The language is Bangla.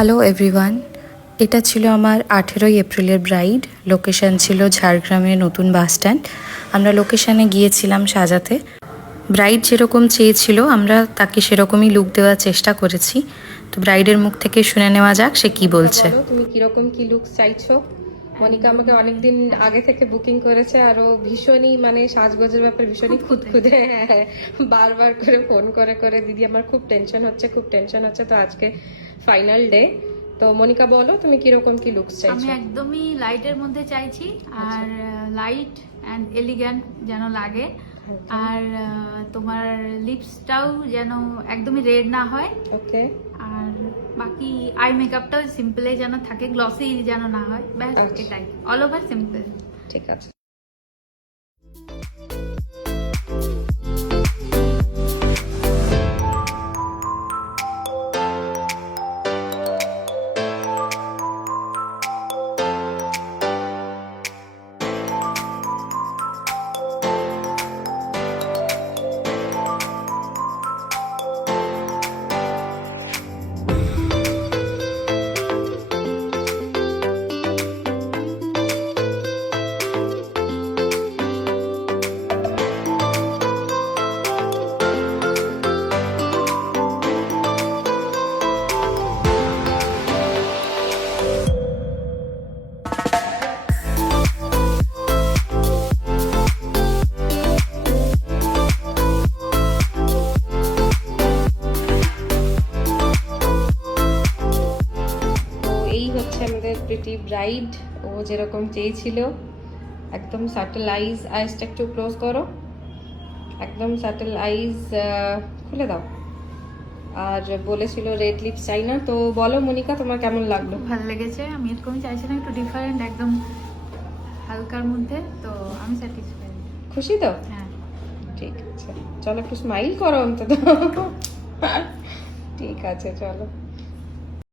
হ্যালো এভরিওয়ান, এটা ছিল আমার 18ই এপ্রিলের ব্রাইড। লোকেশন ছিল ঝাড়গ্রামের নতুন বাস স্ট্যান্ড। আমরা লোকেশনে গিয়েছিলাম সাজাতে। ব্রাইড যেরকম চেয়েছিল আমরা তাকে সেরকমই লুক দেওয়ার চেষ্টা করেছি। তো ব্রাইডের মুখ থেকে শুনে নেওয়া যাক সে কি বলছে। তুমি কিরকম কি লুক চাইছো? মনিকা আমাকে অনেকদিন আগে থেকে বুকিং করেছে, আরো ভীষণই মানে সাজগোজের ব্যাপারে ভীষণই খুঁতখুঁতে বারবার করে ফোন করে করে দিদি আমার খুব টেনশন হচ্ছে। তো আজকে ফাইনাল ডে। তো মনিকা বলো তুমি কিরকম কি লুকস চাইছো? আমি একদমই লাইটের মধ্যে চাইছি, আর লাইট অ্যান্ড এলিগ্যান্ট যেন লাগে। আর তোমার লিপসটাও যেন একদমই রেড না হয়। ওকে। আর বাকি আই মেকআপটাও সিম্পলে যেন থাকে, গ্লসি যেন না হয়, ব্যাস এটাই। All over simple. ঠিক আছে। আমাদের প্রিটি ব্রাইড, ও যেরকম চেয়েছিল একদম সাটল আইজ। আইজটা একটু ক্লোজ করো, একদম সাটল আইজ খুলে দাও। আর বলেছিল রেড লিপস চাই না। তো বলো মনিকা তোমার কেমন লাগলো? ভালো লেগেছে। আমি এরকমই চাইছিলাম, একটু ডিফারেন্ট, একদম হালকার মধ্যে। তো আমি স্যাটিসফাইড। খুশি তো? হ্যাঁ, ঠিক আছে, চলো একটু স্মাইল করো অন্তত। ঠিক আছে, চলো।